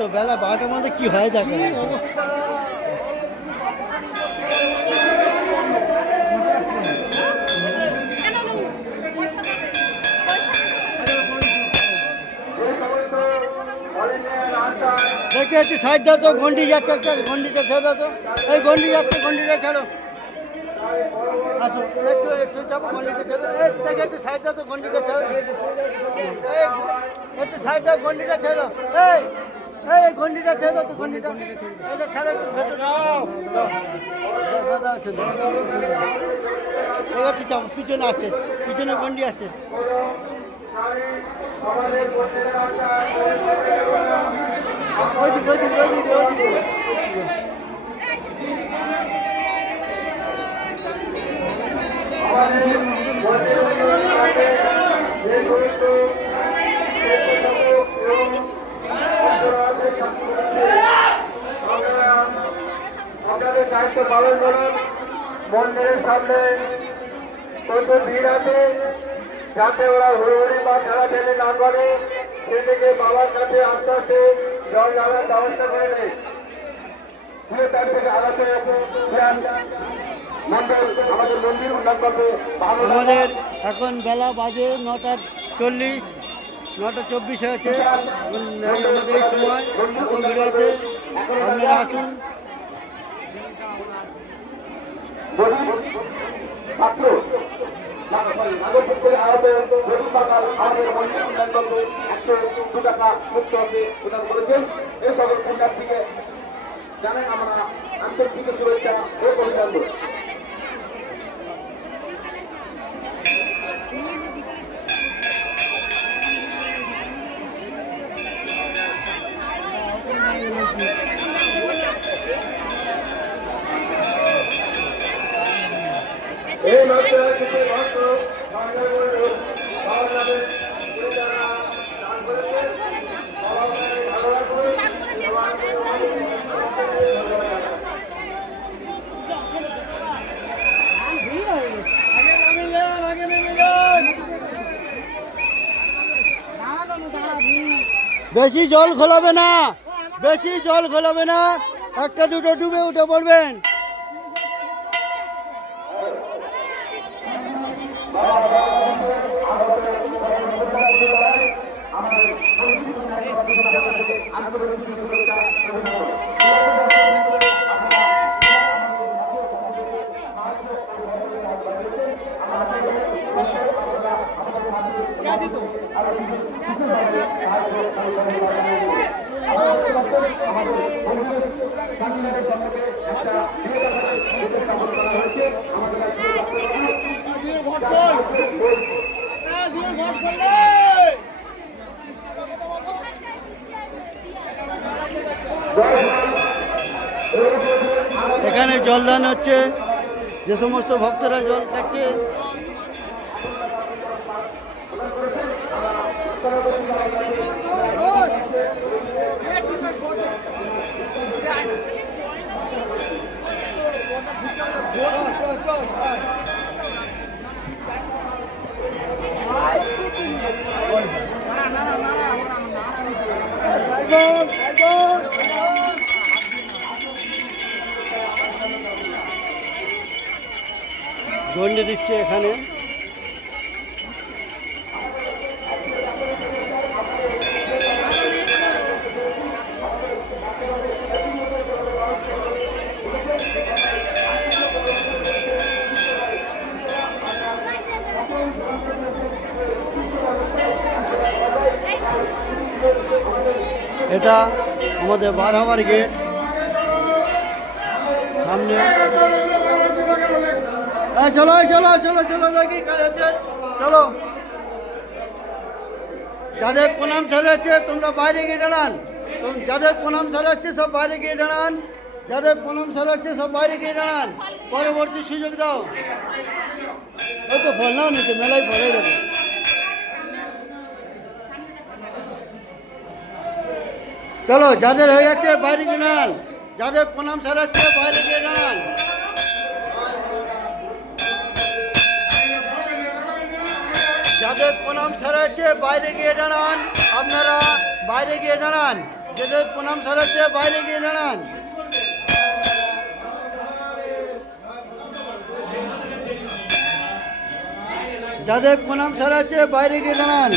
তো বেলা 12টার মধ্যে কি হয় দেখো অবস্থা। দেখে একটু সাইড দাও তো, গন্ডি যাচ্ছে একটা, গন্ডিটা ছেড়ে দাও তো। এই গন্ডি যাচ্ছে, গন্ডিটা ছাড়ো। আসো একটু একটু চাপো, গন্ডিটা ছেড়ে দাও। দেখে একটু সাইড দাও তো, গন্ডিটা ছাড়ো। এই একটু সাইড দাও, গন্ডিটা ছেড়ে দাও। এই গন্ডিটা ছেড়ে দাও তো, গন্ডিটা এটা ছাড়ে ভেতরে দাও। একটু চাপো, পিছনে আসছে, পিছনে গন্ডি আসছে। ওইদিকে ওইদিকে ওইদিকে ওইদিকে। আপনাদের দায়িত্ব পালন করুন। মন্দিরের সামনে প্রচুর ভিড় আছে, যাতে ওরা হুড়োহুড়ি বা ঠেলাঠেলি না করে, সেদিকে বাবার কাছে আস্তে আস্তে জল ঢালার ব্যবস্থা করে নেই। তার থেকে আলাদা আমাদের মন্দির উন্নয়ন করবে। আমাদের এখন বেলা বাজে 9:40, 9:24 হয়েছে। আমাদের এই সময় এখন ভিড় আছে, আপনারা আসুন। জানেন আমরা আন্তর্জাতিক শুভেচ্ছা ও অভিনন্দন। এই মাত্র কিছু ভক্ত বাবার নামে দান করেছেন। বেশি জল খোলাবে না, বেশি জল খোলাবে না, একটা দুটো ডুবে উঠে পড়বেন। এখানে জলদান হচ্ছে, যে সমস্ত ভক্তরা জল খাচ্ছে। গন্ডি দিচ্ছে এখানে। এটা আমাদের বারহামার গেট সামনে। চলো চলো চলো চলো দেখি কাজ হচ্ছে, চলো। যাদের প্রণাম সাজাচ্ছে তোমরা বাইরে গিয়ে দাঁড়ান, যাদের প্রণাম সাজাচ্ছে সব বাইরে গিয়ে দাঁড়ান, যাদের প্রণাম সাজাচ্ছে সব বাইরে গিয়ে দাঁড়ান, পরবর্তী সুযোগ দাও। ওই তো ফল নাও নিচে, মেলায় ফলে যাবে। চলো যাদের হয়ে যাচ্ছে বাইরে গিয়ে দাঁড়ান, যাদের প্রণাম সারাচ্ছে বাইরে গিয়ে দাঁড়ান। যাদের প্রণাম সারাচ্ছে বাইরে গিয়ে দাঁড়ান, আপনারা বাইরে গিয়ে দাঁড়ান। যাদের প্রণাম সারাচ্ছে বাইরে গিয়ে দাঁড়ান। যাদের প্রণাম সারাচ্ছে বাইরে গিয়ে দাঁড়ান।